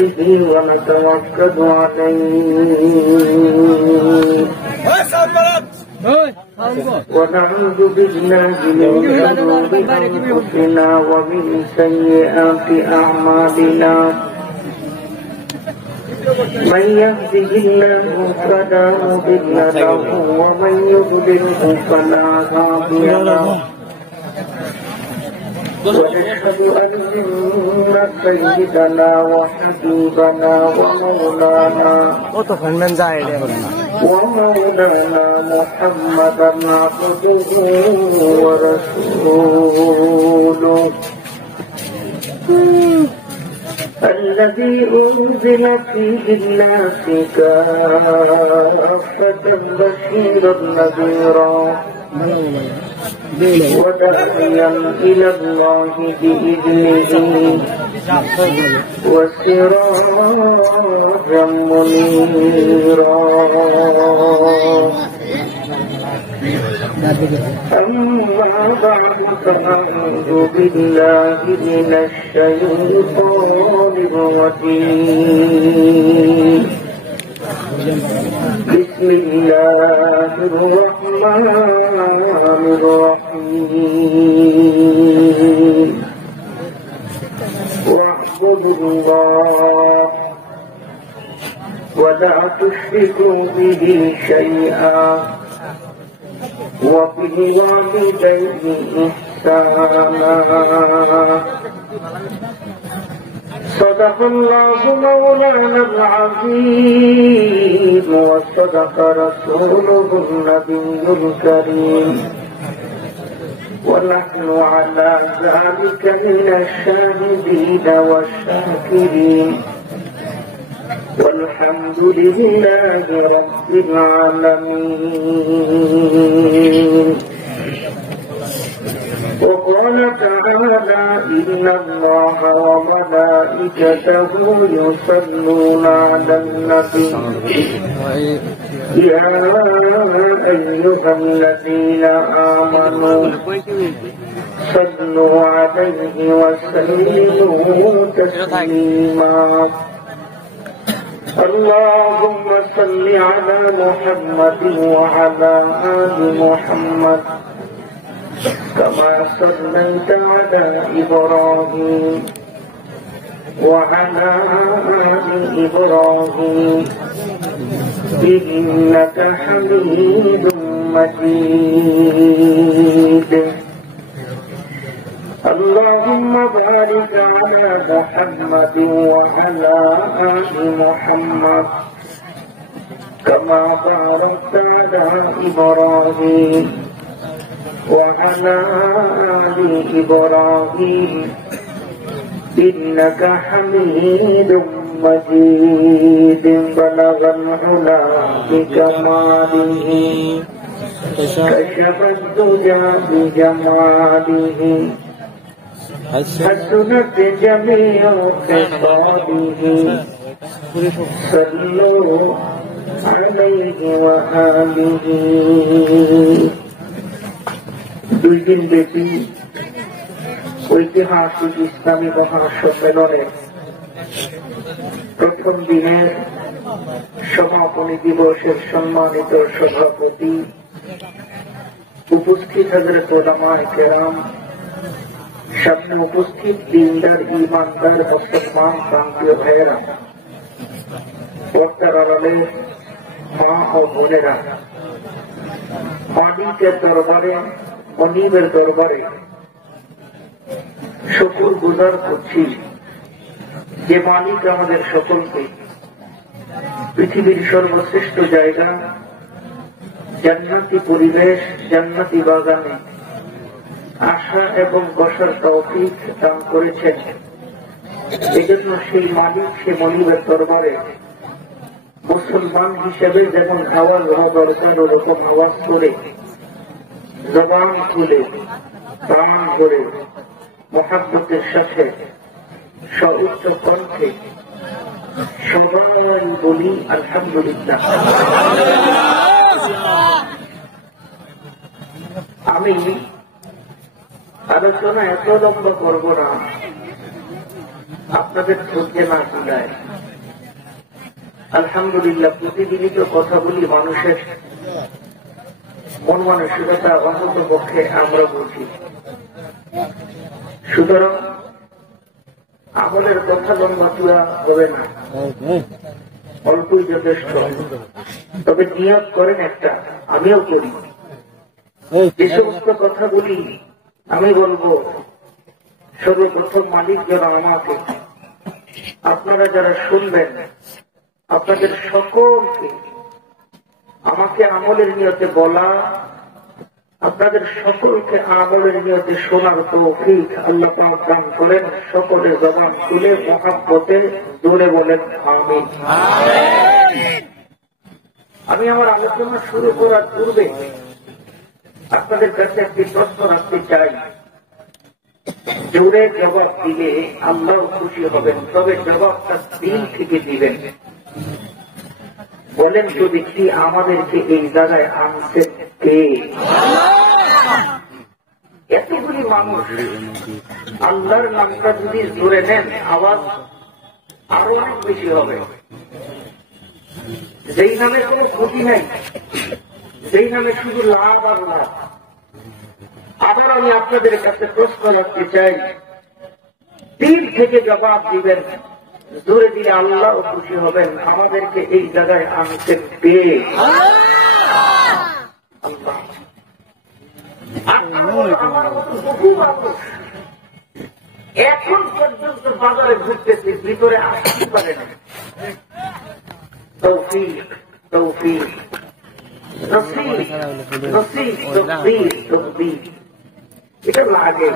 به ونتوكل عليه ونعوذ بالله من شرور أنفسنا ومن سيئات أعمالنا من يهده الله فلا مضل له ومن يضلله فلا هادي له ونشهد أن سيدنا وحبيبنا ومولانا محمدا عبده ورسوله الذي أنزل فيه الناس كافة بشيرا نذيرا وداعيا إلى الله بإذنه وسراجا منيرا أما بعد فأعوذ بالله من الشيطان الرجيم بسم الله الرحمن الرحيم واعبدوا الله ولا تشركوا به شيئا وبالوالدين إحسانا صدق الله مولانا العظيم وصدق رسوله النبي الكريم ونحن على ذلك من الشاهدين والشاكرين والحمد لله رب العالمين وقال تعالى إن الله وملائكته يصلون على النبي يا أيها الذين آمنوا صلوا عليه وسلموا تسليما اللهم صل على محمد وعلى آل محمد كما صليت على إبراهيم وعلى آل إبراهيم إنك حميد مجيد اللهم بارك على محمد وعلى آل محمد كما باركت على إبراهيم وعلى آل إبراهيم إنك حميد مجيد بلغ العلا بكماله كشف الدجى بجماله حسنت جميع خصاله صلوا عليه وآله দুই দিন ব্যাপী ঐতিহাসিক ইসলামী মহাসম্মেলনের প্রথম দিনের সমাপনী দিবসের সম্মানিত সভাপতি উপস্থিত হযরত উলামায়ে কেরাম সামনে উপস্থিত দিনদার ঈমানদার মুসলমান প্রান্তীয় ভাইয়েরা পর্দার আড়ালে মা ও বোনেরা মালিকের দরবারে মনিবের দরবারে শুকর গুজার করছি যে মালিক আমাদের সকলকে পৃথিবীর সর্বশ্রেষ্ঠ জায়গা জান্নাতি পরিবেশ জান্নাতি বাগানে আশা এবং বসার তৌফিক দান করেছেন। এজন্য সেই মালিক সে মনিবের দরবারে মুসলমান হিসেবে যেমন আওয়াজ হওয়া দরকার ওরকম আওয়াজ করে জবান খুলে প্রাণ ভরে মহাব্বতের সাথে সউচ্চ কণ্ঠে সবাই বলি আলহামদুলিল্লাহ। আমি আলোচনা এত লম্বা করব না, আপনাদের ধৈর্য না কুলায়। আলহামদুলিল্লাহ প্রতিদিনই তো কথা বলি, মানুষের মন মানসিকতা অন্তত পক্ষে আমরা বুঝি। সুতরাং আমলের কথা লম্বা চূড়া হবে না, অল্পই যথেষ্ট। তবে নিয়ত করেন একটা, আমিও করি। যে সমস্ত কথা বলি আমি বলবো সর্বপ্রথম মালিক যেন আমাকে, আপনারা যারা শুনবেন আপনাদের সকলকে আমাকে আমলের নিয়তে বলা, আপনাদের সকলকে আমলের নিয়তে শোনার তৌফিক আল্লাহ পাক দান করেন। সকলে জবান খুলে মহাব্বতে জোরে বলেন আমিন। আমি আমার আলোচনা শুরু করার পূর্বে আপনাদের কাছে একটি প্রশ্ন রাখতে চাই। জোরে জবাব দিলে আল্লাহ খুশি হবেন, তবে জবাবটা দিল থেকে দিবেন। বলেন তো দেখি আমাদেরকে এই জায়গায় আনছে কে? এতগুলি মানুষ আল্লাহর নামটা যদি জোরে নেন আওয়াজ আরো অনেক বেশি হবে। যেই নামে কোনো ক্ষতি নাই, যেই নামে শুধু লাভ আর লাভ। আবার আমি আপনাদের কাছে প্রশ্ন রাখতে চাই, দিল থেকে জবাব দিবেন, জোরে দিলে আল্লাহ খুশি হবেন। আমাদেরকে এই জায়গায় আনতে পেয়ে আল্লাহ। আমার মতো বহু মানুষ এখন পর্যন্ত বাজারে ঘুরতেছে, ভিতরে আসতে পারে না। তৌফিক তৌফিক নসিব নসিব তকদীর তকদীর, এটা লাগে।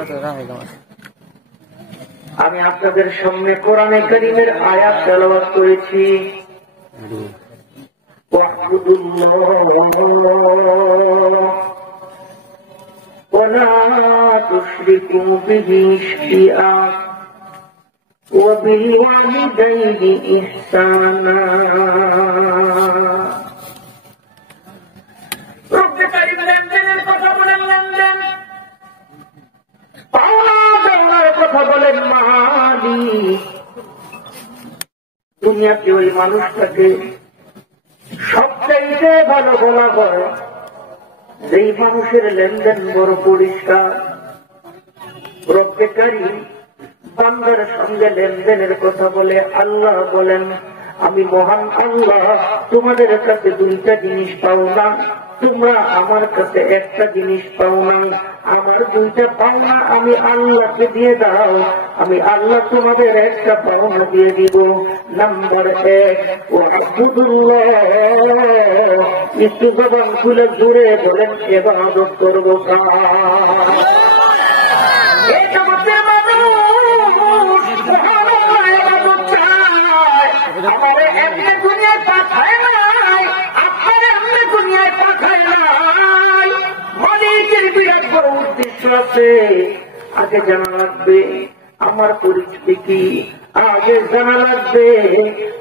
আমি আপনাদের সামনে কোরআনে কারীমের আয়াত তেলাওয়াত করেছি। ওয়ালা তুশরিকু বিহি শাইআ ওয়া বিল ওয়ালিদাইনি ইহসানা। রব্বে কারীম লেনদেনের কথা বলেন, লেনদেন কথা বলেন মালিক। দুনিয়াতে ওই মানুষটাকে সবচাইতে ভালো বলা হয় যেই মানুষের লেনদেন বড় পরিষ্কার। রব্বে কারীম বান্দার সঙ্গে লেনদেনের কথা বলে আল্লাহ বলেন, আমি মহান আল্লাহ, তোমাদের কাছে দুইটা জিনিস পাও না, তোমরা আমার কাছে একটা জিনিস পাও না। আমার দুইটা পাওনা আমি আল্লাহকে দিয়ে দাও, আমি আল্লাহ তোমাদের একটা পাওনা দিয়ে দিব। নাম্বার 1, ও আবুদুল্লাহ, একটু জবান খুলে জুড়ে বলেন ইবাদত করব। আগে জানা লাগবে আমার পরিচয় কি, আগে জানা লাগবে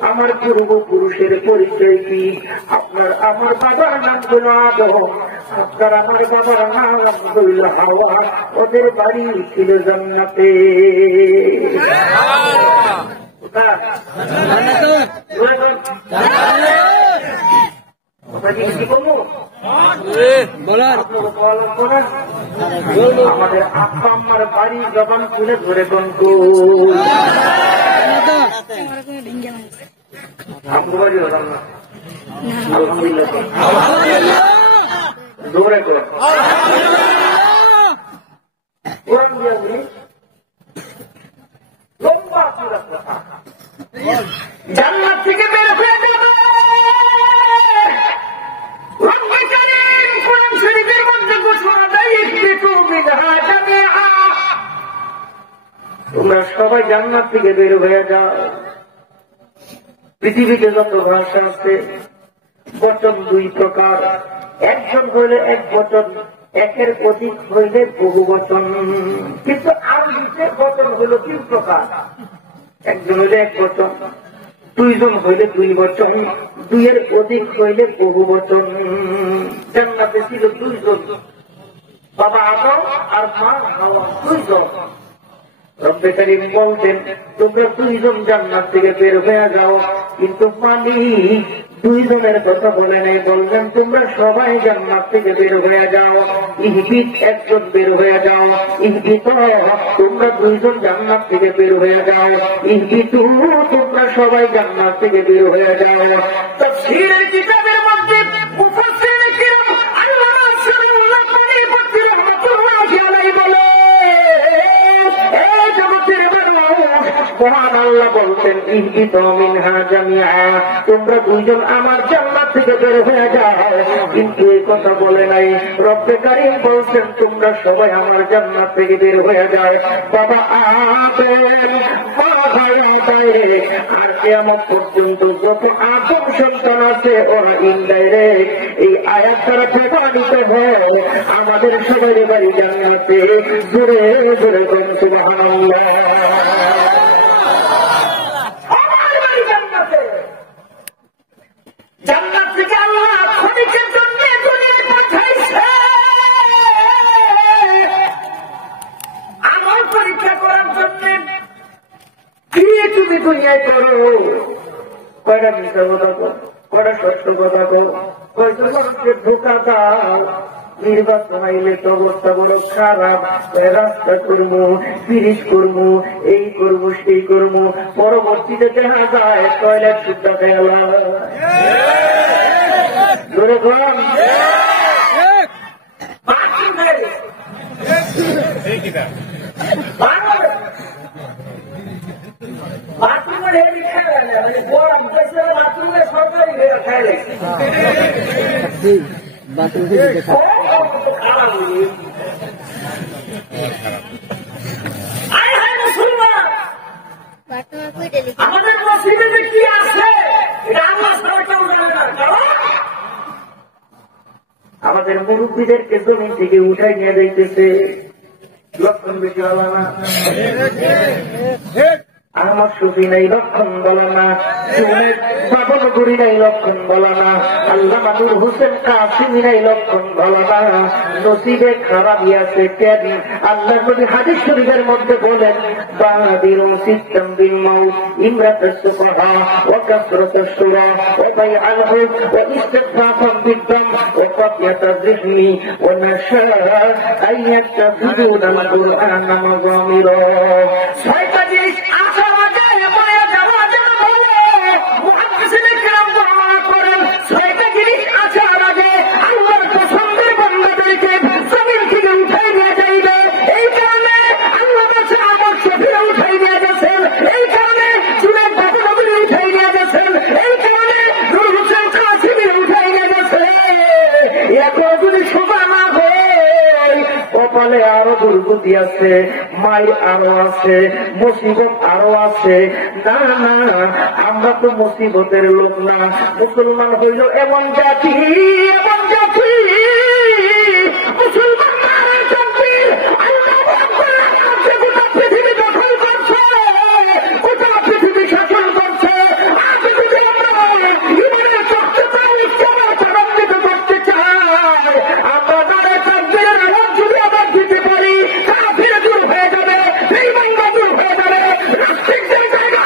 আমার পূর্বপুরুষের পরিচয় কি। আপনার আমার বাবার নাম হল আদম, আপনার আমার বাবার নাম আব্দুল হাওয়া, ওদের বাড়ি ছিল জান্নাতে। আমাদের আব্বা আম্মার বাড়ি জবান খুলে ধরে গন্ত আব্বু বাড়ি হলাম না, আলহামদুলিল্লাহ জোরে করে লম্বা কথা। জান্নাত থেকে বের হয়ে যাবে তোমরা সবাই জান্নাত থেকে বের হয়ে যাও। পৃথিবীতে যত ভাষা আছে বচন 2 প্রকার, একজন হইলে এক বচন, একের অধিক হইলে বহু বচন। কিন্তু আরবিতে বচন হইল 3 প্রকার, একজন হইলে এক বচন, 2 জন হইলে 2 বচন, 2 এর অধিক হইলে বহু বচন। জান্নাতে ছিল 2 জন, বাবা আদম আর মা হাওয়া, 2 জন। রব্বে কারীম বলতেন তোমরা দুইজন জান্নাত থেকে বের হয়ে যাও, কিন্তু মালিক দুইজনের কথা বলে নাই, বলবেন তোমরা সবাই জান্নাত থেকে বের হয়ে যাও। ইহবিত একজন বের হয়ে যাও, ইহবিত তোমরা দুইজন জান্নাত থেকে বের হয়ে যাও, ইহবিতু তোমরা সবাই জান্নাত থেকে বের হয়ে যাও। তাফসীরের কিতাবের মধ্যে মুফাসসিরিন কিরাম আল্লামা শরীফুল্লাহ পানি পত্রী রাহমাতুল্লাহি আলাইহি বলে এই জগতের মানুষ মহান আল্লাহ বলতেন ইহবিতু মিনহা জামিআ, তোমরা দুইজন আমার জান্নাত থেকে বের হয়ে যাও, কিন্তু এই কথা বলে নাই। রব্বে কারীম বলছেন তোমরা সবাই আমার জান্নাত থেকে বের হয়ে যাও। বাবা আদম আর কিয়ামত পর্যন্ত যত আদম সন্তান আছে ওরা ইনডাইরেক্ট এই আয়াত দ্বারা প্রমাণিত হয় আমাদের সবাই বাড়ি জান্নাতে। জোরে জোরে কোন সুবহানাল্লাহ। জান্নাত থেকে আল্লাহ ক্ষণিকের জন্য দুনিয়ায় পাঠাইছে আমল পরীক্ষা করার জন্য। কি তুমি দুনিয়ায় করো, কয়টা মিথ্যা কথা কর, কয়টা সত্য কথা কর, কয়টা মানুষকে ধোকা দাও। নির্বাচন আইলে তো অবস্থা বড় খারাপ, রাস্তা করবো, ব্রিজ করবো, এই করবো সেই করবো, পরবর্তীতে দেখা যায় টয়লেট সুদ্ধা গেলাম। বাথরুমের হেঁটে খেলা গরম দেশে বাথরুমে সরকারি খেয়ে লাগছে। আমাদের মসজিদে কি আছে আমাদের মুরব্বীদেরকে জমিন থেকে উঠাই নিয়ে যাইতেছে। লক্ষণ বেশি বলা না, আমার সুফি নাই লক্ষণ বলা না, বাবন গুড়ি নাই লক্ষণ বলা না, আল্লামা নূর হোসেন কাসিমি নাই লক্ষণ বলা না। নসিবে খারাপ আছে কেন? আল্লাহ নবী হাদিস শরীফের মধ্যে বলেন বাদিরু সিস্তাম বিল মাউত ইমরাতাস সুফাহা ওয়া কাসরাতাস সুরা ওয়া বাইআল হুক ওয়া ইস্তিগফাফান বিদ্দাম ওয়া কাতিয়াতার যিহনি ওয়া নাশা আইয়াতাযুদুনাল কুরআনা মাযামিরা। ছয়টা জিনিস আরো দুর্গতি আছে, মাই আরো আছে, মুসিবত আরো আছে। না না, আমরা তো মুসিবতের লোক না। মুসলমান হইল এমন জাতি, এমন জাতি মুসলমান গোটা পৃথিবী দখল করছে, গোটা পৃথিবী শাসন করছে। আজ যদি আমরা ইমানের চর্চাটা উচ্চারণিত করতে চাই, আমরা নারে তাকবীরের আওয়াজ যদি আবার দিতে পারি, কাফির দূর হয়ে যাবে, বেঈমানরা দূর হয়ে যাবে, নাস্তিকদের জায়গা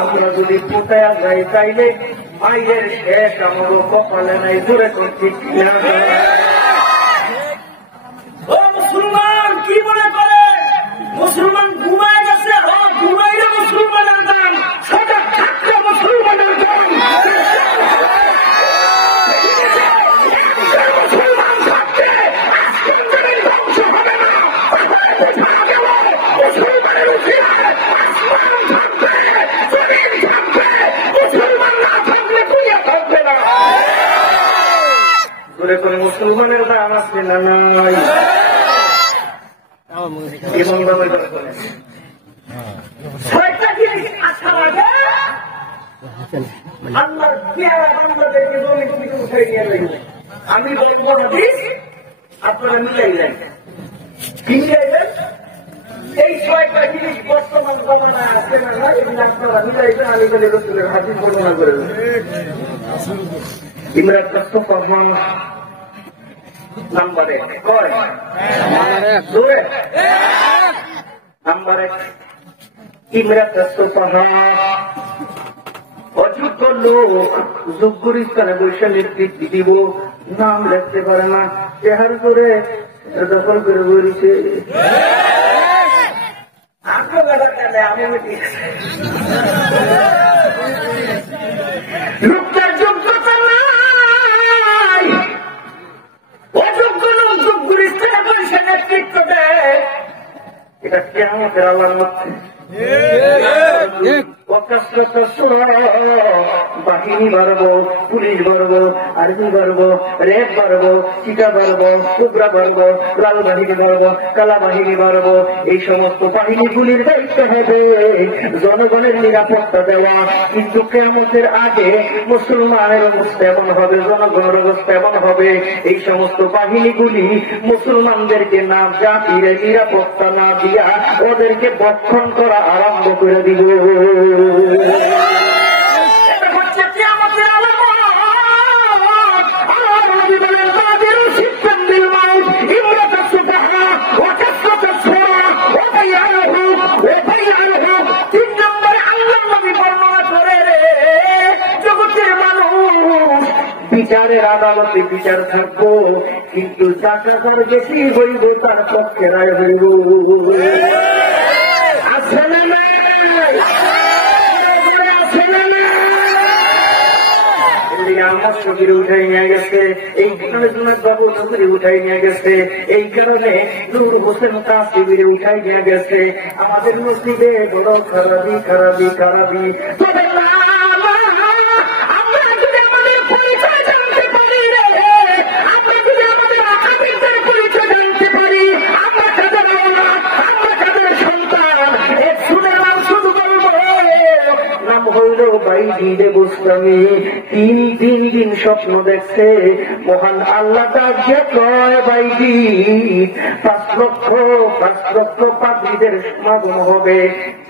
আমরা যদি পুতায়া যাই চাইলে মায়ের শেষ আমার কপালে নাই। দূরে করছি মুসলমান কি মনে করে? মুসলমান ঘুমায় গেছে, ঘুমাইলে মুসলমানের দান, সজাগ থাকলে মুসলমানের দান। মুসলমান থাকতে আসমানের ধ্বংস হবে না, মুসলমানের উঠিয়ে আসমান থাকবে, জমিন থাকবে, মুসলমান না থাকলে দুনিয়া থাকবে না। দূরে করে মুসলমানের দান আছে না নাই? ছয়টা জিনিস আশা লাগে আল্লাহর পেয়ারা বান্দাদেরকে জমি থেকে উঠাই নিয়ে যাইবে। আমি বলবো হাদিস, আপনারা মিলাইলেন, কি মিলাইলেন? এই 6টা জিনিস বর্তমান জমানায় আছে না না, এগুলো আপনারা মিলাইবেন, আলী আলী রসুলের হাদিস বর্ণনা করেন। ইমরাতুস সুফাহা নাম্বার 1 কয় জোরে নাম্বার 1 ইমরাতুস সুফাহা অযোগ্য লোক যোগ্যর স্থানে বসে নেতৃত্ব দিব, নাম লিখতে পারে না, চেহার করে দখল করে বলেছে লোকটার যোগ্যতা নাই, অযোগ্য লোক যোগ্যর স্থানে বসে নেতৃত্ব দেয়, এটা কিয়ামতের আলামত। বাহিনী বাড়বো, পুলিশ বাড়বো, আর্মি বাড়বো, রেড বাড়বো, চিটা বাড়বো, কুবরা বাড়বো, লাল বাহিনী বাড়বো, কালা বাহিনী বাড়বো, এই সমস্ত বাহিনীগুলির দায়িত্ব হবে জনগণের নিরাপত্তা দেওয়া। কিন্তু কিয়ামতের আগে মুসলমানের অবস্থা এমন হবে, জনগণের অবস্থা এমন হবে, এই সমস্ত বাহিনীগুলি মুসলমানদেরকে না জাতির নিরাপত্তা না দিয়া ওদেরকে ভক্ষণ করা আরম্ভ করে দিব। বিচারের আদালতে বিচার থাকবো, কিন্তু যার বেশি হইব তার পক্ষে রায় হইব। আছে না আমার শরীরে উঠাই নিয়ে গেছে, এই কারণে জুনাদ বাবু নজরে উঠাই নিয়ে গেছে, এই কারণে নূর হোসেন কাসিমিরে উঠাই নিয়ে গেছে। আমাদের মসজিদে বড় খারাপি খারাপি খারাপি। তিন দিন স্বপ্ন দেখছে, মহান আল্লাহ ডাকিয়া কয় বাইজি 5 লক্ষ পাদ্রীদের সমাগম হবে,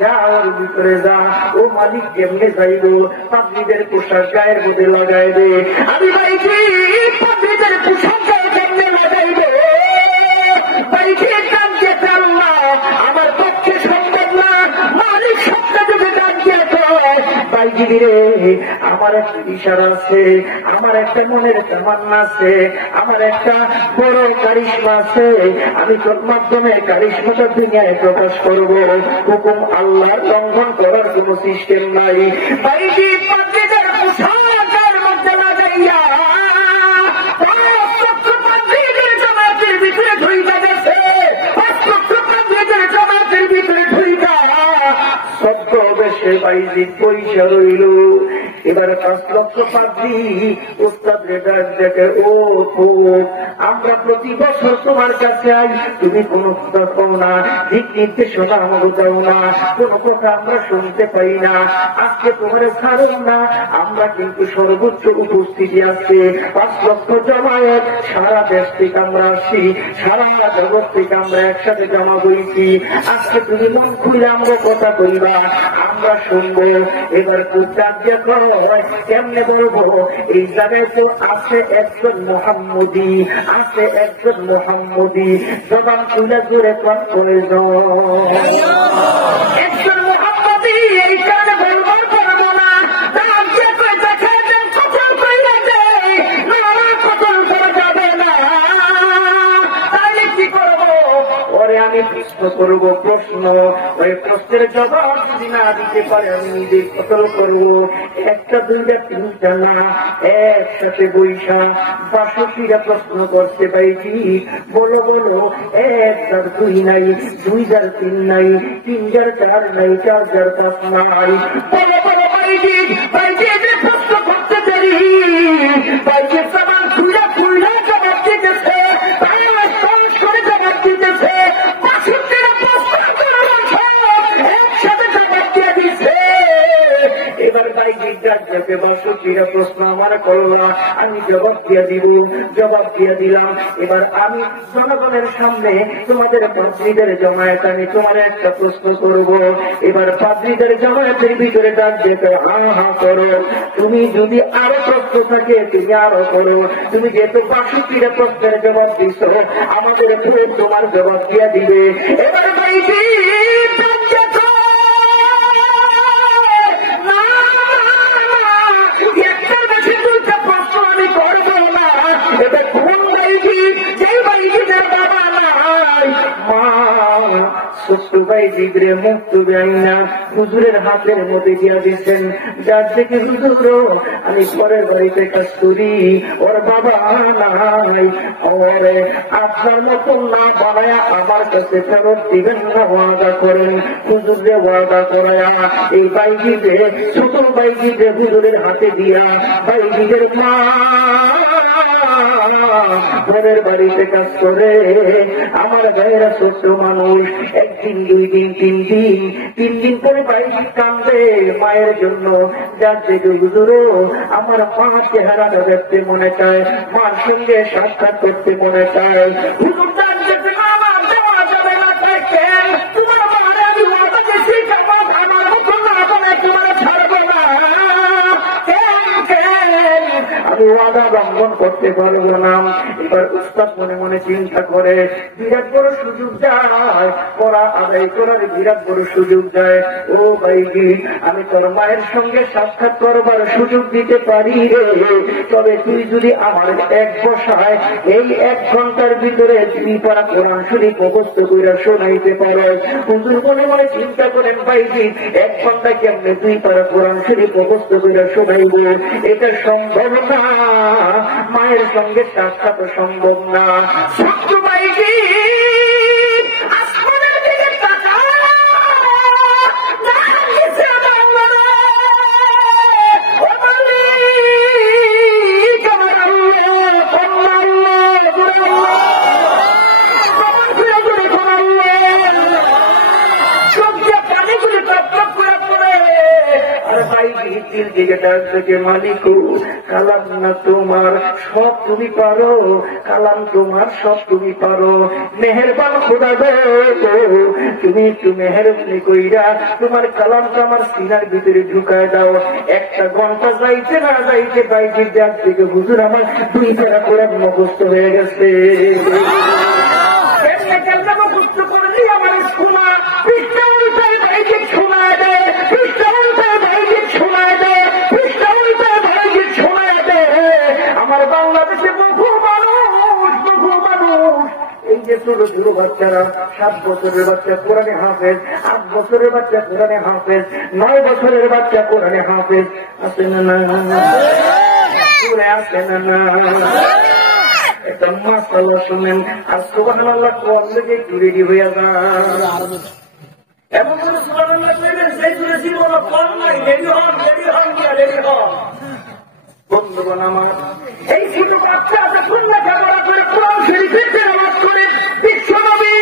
যা ওর ভিতরে যা। ও মালিক কেমনে যাইব? পাদ্রীদের পোশাক গায়ের মধ্যে লাগাইবে। আমি বাইজি পাদ্রীদের পোশাক গায়ে কেমনে লাগাইবে? বাইজি কাম যেতে আল্লাহ আমার পক্ষে সম্ভব না, মালিক সবটা যদি ডাকিয়া কয় বাইজি রে আমার একটা ইশারা আছে, আমার একটা মনের তামান্না আছে, আমার একটা বড় কারিশমা আছে, আমি তোর মাধ্যমে কারিশমাটা দুনিয়ায় প্রকাশ করব। হুকুম আল্লাহ লঙ্ঘন করার কোন সিস্টেম নাই। বাইজি পাদ্রীদের পোশাকের মধ্যে লাগাইয়া 5 লক্ষ পাদ্রীদের জামাতের ভিতরে ঢুইকা গেছে, 5 লক্ষ পাদ্রীদের জামাতের ভিতরে ঢুইকা সদ্য বেশে বাইজি পয়সা রইল। এবার 5 লক্ষ পাদ্রী উস্তাদ রেডার দেখে, ও তো আমরা প্রতি বছর তোমার কাছে আই, তুমি কোন কথা কও না, দিক নির্দেশনা আমাকে দাও না, কোন কথা আমরা শুনতে পাই না, আজকে তোমার ছাড়ব না। আমরা কিন্তু সর্বোচ্চ উপস্থিতি আছে, 5 লক্ষ জমায়েত, সারা দেশ থেকে আমরা আসছি, সারা জগৎ থেকে আমরা একসাথে জমা হয়েছি। আজকে তুমি মন খুলে আমরা কথা কইবা, আমরা শুনবো। এবার কুচার দেখো কেমনে বলবো, এই জায়গায় তো আছে একজন মোহাম্মদী, আছে একজন মোহাম্মদী, জবান তুলে জোরে কোন প্রয়োজন, একজন মোহাম্মদী। এই কারণে বলবো পারবো না, তার যে কই দেখে দেন কতল কইরা দেয় না, কতল করা যাবে না। তাহলে কি করবো? ওরে আমি প্রশ্ন করবো, প্রশ্ন, ওই প্রশ্নের জবাব যদি না দিতে পারে আমি নিজে কতল করবো। 1টা 2টা 3টা না, একসাথে বৈশা 62টা প্রশ্ন করছে বাইজি। বলো বলো, 1 যার 2 নাই, 2 যার 3 নাই, 3 যার 4 নাই, 4 যার 5 নাই। বলো বলো বাইজি, বাইজি যে প্রশ্ন করতে দেরি, বাইজি সমান খুলে খুলে জবাব দিতেছে, জবাব দিতেছে, 65টা প্রশ্ন একসাথে জবাব দিয়ে দিচ্ছে। এবার বাইজি যাকে 62টা প্রশ্ন আমার করলা, আমি জবাব দিয়ে দিব, জবাব দিয়ে দিলাম। এবার আমি জনগণের সামনে তোমাদের পাদ্রীদের জমায়েত আমি তোমার একটা প্রশ্ন করব। এবার পাদ্রীদের জমায়েতের ভিতরে ডাক যেতে হা হা করো। তুমি যদি আরো প্রশ্ন থাকে তুমি আরো করো। তুমি যেহেতু ৬২টা প্রশ্নের জবাব দিচ্ছ, আমাদের তোমার জবাব দিয়ে দিবে। এবার হুজুরের হাতের মধ্যে দিয়া দিচ্ছেন, যার থেকে হুজুর আমি পরের বাড়িতে কাজ করি, ওর বাবা নাই, ওরে আপনার মতন না বানায় আমার কাছে ফেরত দিবেন না ওয়াদা করেন। হুজুরে ওয়াদা করায়া এই বাইজিতে, ছোট বাইজিতে হুজুরের হাতে দিয়া বাইজিদের মা পরের বাড়িতে কাজ করে। আমার ভাইয়েরা ছোট্ট মানুষ, একদিন, 2 দিন, 3 দিন পরে বাইজি কান্দে মায়ের জন্য। যার থেকে হুজুরও আমার মা চেহারাটা দেখতে মনে চায়, মার সঙ্গে সাক্ষাৎ করতে মনে চায়। হুজুর আমি ওয়াদা লঙ্ঘন করতে পারবো না। এবার উস্তাদ মনে মনে চিন্তা করে, বিরাট বড় সুযোগ যায়, পড়া আদায় করার বিরাট বড় সুযোগ যায়। ও ভাইজি, আমি তোর মায়ের সঙ্গে সাক্ষাৎ করবার সুযোগ দিতে পারি রে, তবে তুই যদি আমার এক বসায় এই 1 ঘন্টার ভিতরে 2 পারা কোরআন শরীফ মুখস্থ করে শোনাইতে পারে। হুজুর মনে মনে চিন্তা করেন, ভাইজি 1 ঘন্টা কেমনে 2 পারা কোরআন শরীফ মুখস্থ করে শোনাইব? এটা সম্ভব না, মায়ের সঙ্গে সাক্ষাৎ সম্ভব না। ছোট্ট ভাইজি আসমানের দিকে তাকায়, মালিক কালাম না তোমার সব তুমি পারো, কালাম তোমার সব তুমি পারো, মেহেরবান খোদা গো তুমি একটু মেহেরবানি কইরা তোমার কালামটা আমার সিনার ভিতরে ঢুকায় দাও। 1 ঘন্টা যাইতে না যাইতে বাইজির ডাক থেকে হুজুর আমার 2 পারা কোরআন মুখস্থ হয়ে গেছে। মুখস্থ করলি আমার শোনা পৃষ্ঠা অনুসারে বাইজির শোনায় দেয়, পৃষ্ঠা অনুসারে বাইজির শোনায় দেয়, পৃষ্ঠা অনুসারে বাইজির শোনায় দেয়। আমার বাংলাদেশে বহু মানুষ এই যে ছোট ছোট বাচ্চারা, 7 বছরের বাচ্চা কোরআনে হাফেজ, 8 বছরের বাচ্চা কোরআনে হাফেজ, 9 বছরের বাচ্চা কোরআনে হাফেজ আছে না না আছে না না। একটা মাসাল্লাহ শুনেন আর সুবহানাল্লাহ করলে যে রেডি হয়ে যান। এমন করে সুবহানাল্লাহ কইবেন সেই শুনেছি বলা ফল নাই, রেডি হন রেডি হন। বন্ধুগণ আমার, এই ছোট বাচ্চা যখন লেখাপড়া করে কোরআন শরীফের তেলাওয়াত করে বিশ্বনবী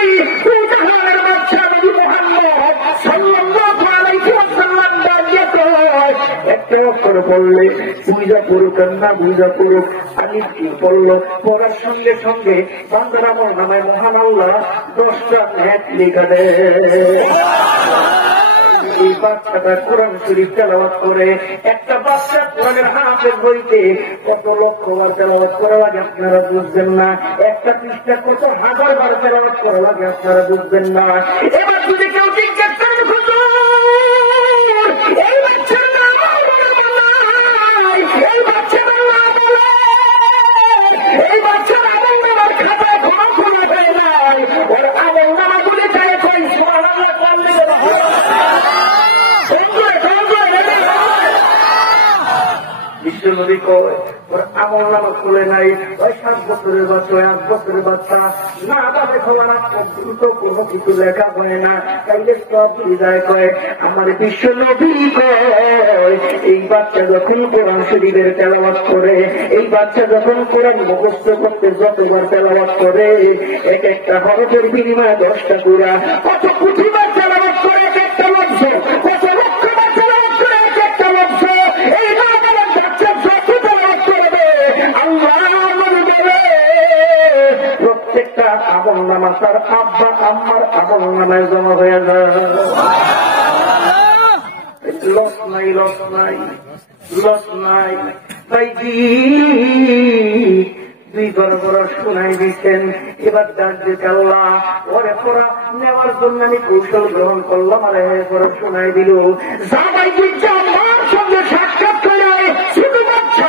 জাহানের বাদশা নবী মুহাম্মদ সাল্লাল্লাহু আলাইহি ওয়াসাল্লাম দাঁড়িয়ে কয়, একটা অক্ষর পড়লে বুঝা পড়ুক আর না বুঝা পড়ুক, আমি কি পড়লো পড়ার সঙ্গে সঙ্গে বান্দার আমল নামায় মহান আল্লাহ 10টা নেক লিখে দেয়। এই বাচ্চাটা কোরআন শরীফ তেলাওয়াত করে, একটা বাচ্চা কোরআনের হাফেজ হইতে কত লক্ষ বার তেলাওয়াত করা লাগে আপনারা বুঝবেন না, একটা পৃষ্ঠা কত 1000 বার তেলাওয়াত করা লাগে আপনারা বুঝবেন না। এবার যদি কেউ জিজ্ঞেস করেন হুজুর এই বাচ্চার নাম এই বাচ্চার নাম এই বাচ্চার আমল নামার খাতায় কোনো খুলে দেয় নাই, ওর আমল নামা গুলি চাই কই সুবহানাল্লাহ করলে বিশ্বনবী কয় ওর আমল নামা খুলে নাই। ওই 7 বছরের বাচ্চা, 8 বছরের বাচ্চা না বাবা খাওয়া দ্রুত কোনো কিছু লেখা হয় না, তাইলে সব হৃদয় কয় আমার বিশ্বনবী কয় এই বাচ্চা যখন কোরআন শরীফের তেলাওয়াত করে, এই বাচ্চা যখন কোরআন মুখস্থ করতে যতবার তেলাওয়াত করে, এক একটা হরফের বিনিময়ে 10টা সূরা, কত কোটিবার তেলাওয়াত করে এক একটা লক্ষ, কত লক্ষ বার তেলাওয়াত করে এক একটা লক্ষ। এই বাচ্চা যত তেলাওয়াত করে নামা তার আব্বা আম্মার আমল নামায় জমা হয়ে যায়। লস নাই, লস নাই, লস নাই। ভাইজি দুই বড় শোনাই দিচ্ছেন। এবার ডাক দিতে আল্লাহ ওরে পড়া নেওয়ার জন্য আমি কৌশল গ্রহণ করলাম, আর পরে শোনাই দিল যা ভাইজি আমার সঙ্গে সাক্ষাৎ করে শুধু বাচ্চা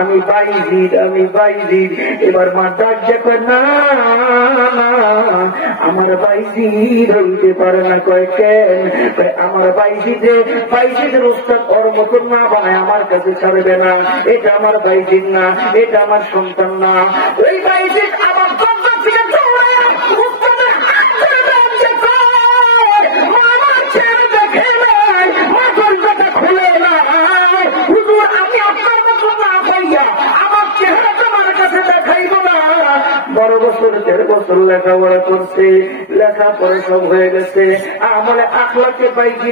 আমি বাইজিদ, আমি বাইজিদ। এবার মা ডাক দেখো না আমার বাইজিদ হইতে পারে না। কয় কেন? আমার বাইজিদের উস্তাদ ওর মতন না বানায় আমার কাছে ছাড়বে না। এটা আমার বাইজিদ না, এটা আমার সন্তান না। ওই বাইজিদ আমার বড় বছর 13 বছর লেখাপড়া করছে, লেখাপড়া সব হয়ে গেছে, আমলে আখলাকে বাইজি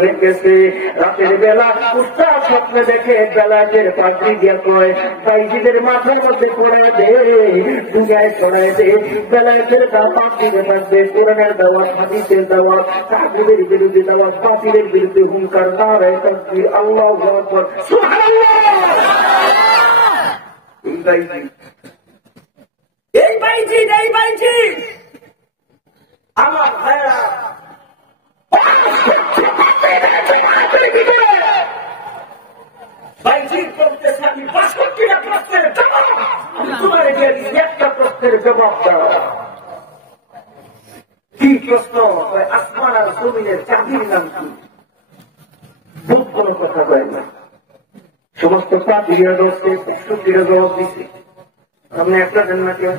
হয়ে গেছে। রাতের বেলা উস্তাদ স্বপ্নে দেখে বেলায়েতের পাগড়ি দিয়া কয় বাইজিদের মাথার মধ্যে পড়ে দে, দুনিয়ায় ছড়ায় দে। বেলায়েতের দাওয়াত দিতে থাকবে, কোরআনের দাওয়াত, হাদিসের দাওয়াত, তাকবীরের বিরুদ্ধে দাওয়াত, বাতিলের বিরুদ্ধে হুঙ্কার, নারায়ে তাকবীর, আল্লাহু আকবার, সুবহানাল্লাহ। এই বাইজি আমার ভাইরা বাইজি বলতেছে আমি 62টা প্রশ্নের জবাব আমি তোমার একটা প্রশ্নের জবাব দাও। কি প্রশ্ন? আসমান আর জমিনের চাঁদির নাম কি? খুব বড় কথা কয় না। সমস্ত চাঁদিরা 62টা জবাব দিচ্ছে। আপনি একটা দেন না কেউ?